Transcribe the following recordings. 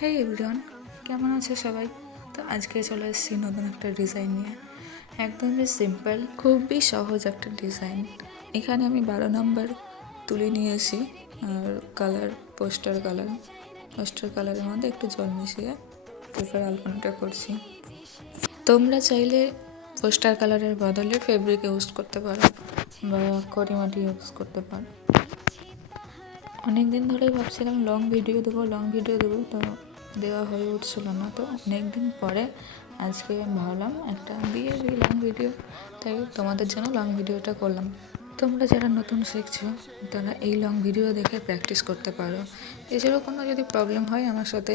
হেই everyone, কেমন আছে সবাই? তো আজকে চলে এসেছি নতুন একটা ডিজাইন নিয়ে। একদমই সিম্পল, খুবই সহজ একটা ডিজাইন। এখানে আমি 12 নম্বর তুলে নিয়েছি আর পোস্টার কালারের মধ্যে একটু জল মিশিয়ে পেপার আলপনাটা করছি। তোমরা চাইলে পোস্টার কালারের বদলে ফেব্রিক ইউজ করতে পারো বা করিমাটি ইউজ করতে পারো। অনেক দিন ধরেই ভাবছিলাম লং ভিডিও দেবো, তো দেওয়া হয়ে উঠছিল না। তো অনেক দিন পরে আজকে ভাবলাম একটা দিয়ে দিই লং ভিডিও, তাই তোমাদের জন্য লং ভিডিওটা করলাম। তোমরা যারা নতুন শিখছো তারা এই লং ভিডিও দেখে প্র্যাকটিস করতে পারো। এছাড়াও কোনো যদি প্রবলেম হয় আমার সাথে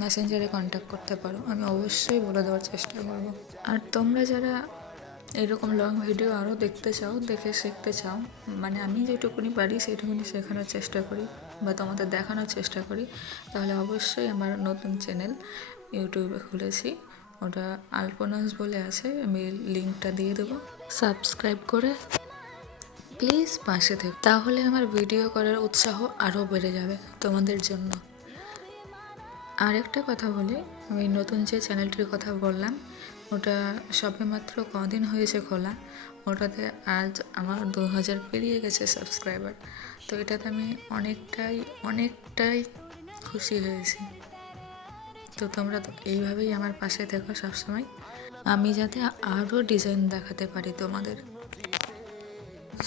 মেসেঞ্জারে কন্ট্যাক্ট করতে পারো, আমি অবশ্যই বলে দেওয়ার চেষ্টা করবো। আর তোমরা যারা এরকম লং ভিডিও আরও দেখতে চাও, দেখে শিখতে চাও, মানে আমি যেটুকুনি পারি সেইটুকুনি শেখানোর চেষ্টা করি বা তোমাদের দেখানোর চেষ্টা করি, তাহলে অবশ্যই আমার নতুন চ্যানেল ইউটিউবে খুলেছি, ওটা আলপনাস বলে আছে, আমি লিঙ্কটা দিয়ে দেবো। সাবস্ক্রাইব করে প্লিজ পাশে থেকো, তাহলে আমার ভিডিও করার উৎসাহ আরও বেড়ে যাবে তোমাদের জন্য। আর একটা কথা বলি, আমি নতুন যে চ্যানেলটির কথা বললাম ওটা সবেমাত্র কদিন হয়েছে খোলা, ওটাতে আজ আমার 2000 পেরিয়ে গেছে সাবস্ক্রাইবার। তো এটাতে আমি অনেকটাই খুশি হয়েছি। তো তোমরা তো এইভাবেই আমার পাশে থেকো সবসময়, আমি যাতে আরও ডিজাইন দেখাতে পারি তোমাদের।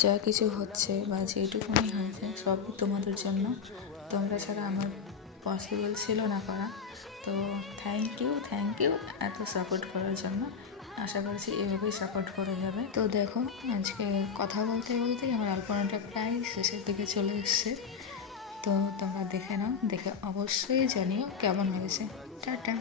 যা কিছু হচ্ছে বা যেটুকুনি হয়েছে সবই তোমাদের জন্য, তোমরা ছাড়া আমার পসিবল ছিল না করা। তো থ্যাংক ইউ এত সাপোর্ট করার জন্য। আশা করছি এভাবেই সাপোর্ট করে যাবে। তো দেখো, আজকে কথা বলতে বলতেই আমার আলপনাটা প্রায় শেষের দিকে চলে এসছে। তো তোমরা দেখে নাও, দেখে অবশ্যই জানিও কেমন হয়েছে। টাটা।